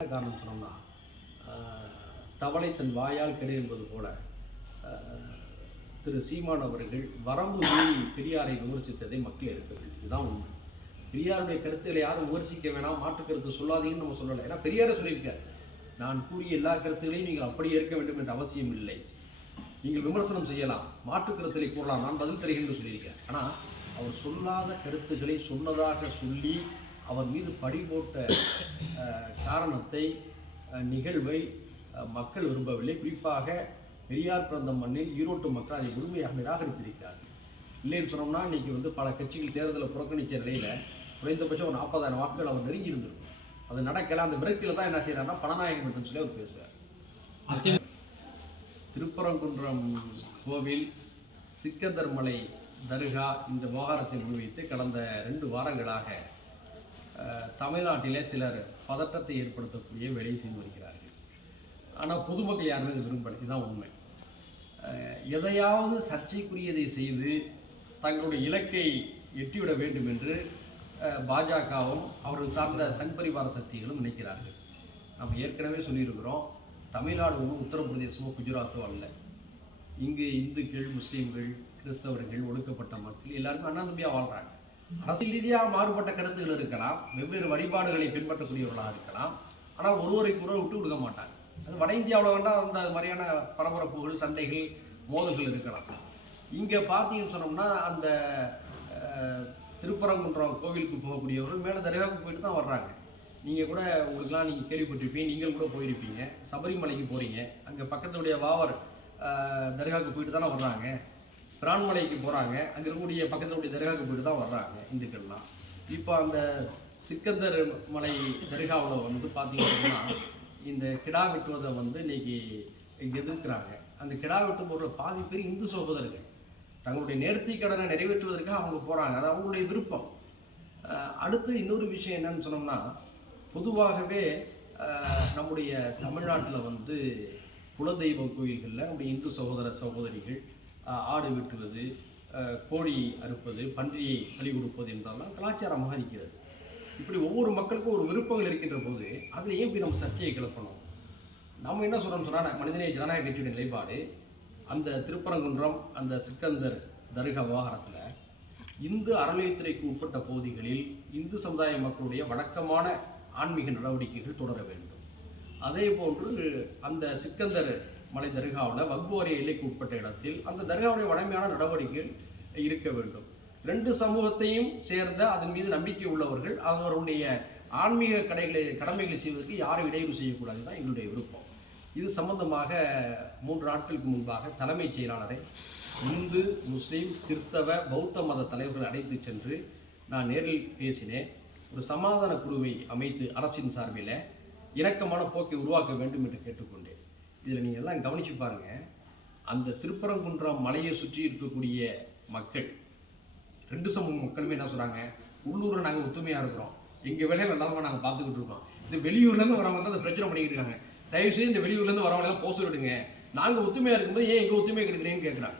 காரணம் சொன்னோம்னா தவளை தன் வாயால் கெடு என்பது போல திரு சீமான் அவர்கள் வரம்பு மீறி பெரியாரை விமர்சித்ததை மக்கள் இருக்கவில்லை. இதுதான் உண்மை. பெரியாருடைய கருத்துக்களை யாரும் விமர்சிக்க வேணாம், மாற்று கருத்து சொல்லாதீங்கன்னு நம்ம சொல்லலை. ஏன்னா பெரியாரை சொல்லியிருக்கார், நான் கூறிய எல்லா கருத்துக்களையும் நீங்கள் அப்படியே இருக்க வேண்டும் என்ற அவசியம் இல்லை, நீங்கள் விமர்சனம் செய்யலாம், மாற்று கருத்துக்களை கூறலாம், நான் பதில் தருகிறேன் என்று சொல்லியிருக்கார். ஆனால் அவர் சொல்லாத கருத்துக்களை சொன்னதாக சொல்லி அவர் மீது பழி போட்ட காரணத்தை, நிகழ்வை மக்கள் விரும்பவில்லை. குறிப்பாக பெரியார் பிறந்த மண்ணில் ஈரோட்டு மக்கள் அதை முழுமையாக நிராகரித்திருக்கிறார்கள். இல்லைன்னு சொன்னோம்னா இன்றைக்கி பல கட்சிகள் தேர்தலை புறக்கணித்த நிலையில் குறைந்தபட்சம் ஒரு 40,000 வாக்குகள் அவர் நெருங்கி இருந்திருக்கும். அது நடக்கல. அந்த விரக்தியில் தான் என்ன செய்யறாருன்னா பணநாயகம் என்று சொல்லி அவர் பேசுகிறார். திருப்பரங்குன்றம் கோவில், சிக்கந்தர் மலை தர்கா இந்த விவகாரத்தை முன்வைத்து கடந்த 2 வாரங்களாக தமிழ்நாட்டிலே சிலர் பதட்டத்தை ஏற்படுத்தக்கூடிய வேலையை செய்து வருகிறார்கள். ஆனால் பொதுமக்கள் யாருமே இது விரும்பலை. இதுதான் உண்மை. எதையாவது சர்ச்சைக்குரியதை செய்து தங்களுடைய இலக்கை எட்டிவிட வேண்டும் என்று பாஜகவும் அவர்கள் சார்ந்த சங் பரிவார சக்திகளும் நினைக்கிறார்கள். நம்ம ஏற்கனவே சொல்லியிருக்கிறோம், தமிழ்நாடு ஒன்றும் உத்தரப்பிரதேசமோ குஜராத்தோ அல்ல. இங்கு இந்துக்கள், முஸ்லீம்கள், கிறிஸ்தவர்கள், ஒடுக்கப்பட்ட மக்கள் எல்லாருமே அண்ணாநம்பியாக வாழ்கிறாங்க. அரசியல் ரீதியாக மாறுபட்ட கருத்துக்கள் இருக்கலாம், வெவ்வேறு வழிபாடுகளை பின்பற்றக்கூடியவர்களாக இருக்கலாம். ஆனால் ஒருவரைக்கு ஒருவர் விட்டு கொடுக்க மாட்டாங்க. அது வட இந்தியாவில் வேண்டாம் அந்த மாதிரியான பரபரப்புகள், சண்டைகள், மோதல்கள் இருக்கலாம். இங்கே பார்த்தீங்கன்னு சொன்னோம்னா அந்த திருப்பரங்குன்றம் கோவிலுக்கு போகக்கூடியவர்கள் மேலே தர்காவுக்கு போயிட்டு தான் வர்றாங்க. நீங்கள் கூட உங்களுக்குலாம் நீங்கள் கேள்விப்பட்டிருப்பீங்க, நீங்கள் கூட போயிருப்பீங்க. சபரிமலைக்கு போகிறீங்க, அங்கே பக்கத்துடைய வாவர் தர்காவுக்கு போயிட்டு தானே வர்றாங்க. பிரான்மலைக்கு போகிறாங்க, அங்கே இருக்கக்கூடிய பக்கத்துடைய தர்காவுக்கு போயிட்டு தான் வர்றாங்க இந்துக்கள்லாம். இப்போ அந்த சிக்கந்தர் மலை தர்காவில் பார்த்தீங்கன்னா இந்த கிடா வெட்டுவதை இன்றைக்கி எதிர்க்கிறாங்க. அந்த கிடா வெட்டும் போகிற பாதி பேர் இந்து சகோதரர்கள் தங்களுடைய நேர்த்தி கடனை நிறைவேற்றுவதற்காக அவங்க போகிறாங்க. அது அவங்களுடைய விருப்பம். அடுத்து இன்னொரு விஷயம் என்னன்னு சொன்னோம்னா, பொதுவாகவே நம்முடைய தமிழ்நாட்டில் குலதெய்வ கோயில்களில் நம்முடைய இந்து சகோதர சகோதரிகள் ஆடு வெட்டுவது, கோழி அறுப்பது, பன்றியை பலி கொடுப்பது என்றெல்லாம் கலாச்சாரமாக இருக்கிறது. இப்படி ஒவ்வொரு மக்களுக்கும் ஒரு விருப்பங்கள் இருக்கின்ற போது அதில் ஏன் போய் நம்ம சர்ச்சையை கிளப்பணும்? நம்ம என்ன சொல்கிறோம்னு சொன்னால், மனிதநேய ஜனநாயக கட்சியுடைய நிலைப்பாடு அந்த திருப்பரங்குன்றம் அந்த சிக்கந்தர் தர்கா விவகாரத்தில் இந்து அறநிலையத்துறைக்கு உட்பட்ட பகுதிகளில் இந்து சமுதாய மக்களுடைய வழக்கமான ஆன்மீக நடவடிக்கைகள் தொடர வேண்டும். அதே போன்று அந்த சிக்கந்தர் மலை தர்காவில் வக்பு வாரிய எல்லைக்கு உட்பட்ட இடத்தில் அந்த தர்காவுடைய வழமையான நடவடிக்கைகள் இருக்க வேண்டும். 2 சமூகத்தையும் சேர்ந்த அதன் மீது நம்பிக்கை உள்ளவர்கள் அவர்களுடைய ஆன்மீக கடமைகளை செய்வதற்கு யாரும் இடையூறு செய்யக்கூடாது தான் எங்களுடைய விருப்பம். இது சம்பந்தமாக 3 நாட்களுக்கு முன்பாக தலைமைச் செயலாளரை இந்து, முஸ்லீம், கிறிஸ்தவ, பௌத்த மத தலைவர்கள் அழைத்து சென்று நான் நேரில் பேசினேன். ஒரு சமாதான குழுவை அமைத்து அரசின் சார்பில் இணக்கமான போக்கை உருவாக்க வேண்டும் என்று கேட்டுக்கொண்டேன். இதில் நீங்கள் எல்லாம் கவனித்து பாருங்கள், அந்த திருப்பரங்குன்றம் மலையை சுற்றி இருக்கக்கூடிய மக்கள் 2 சமூக மக்களுமே என்ன சொல்கிறாங்க, உள்ளூரில் நாங்கள் ஒத்துமையாக இருக்கிறோம், எங்கள் வேலையில் இல்லாமல் நாங்கள் பார்த்துக்கிட்டு இருக்கோம், இந்த வெளியூர்லேருந்து வரவங்க அந்த பிரச்சனை பண்ணிக்கிட்டு இருக்காங்க, தயவுசெய்து இந்த வெளியூர்லேருந்து வரவங்களெல்லாம் போக சொல்லிடுங்க, நாங்கள் ஒத்துமையாக இருக்கும்போது ஏன் எங்கள் ஒத்துமையை கிடைக்கிறேன்னு கேட்குறாங்க.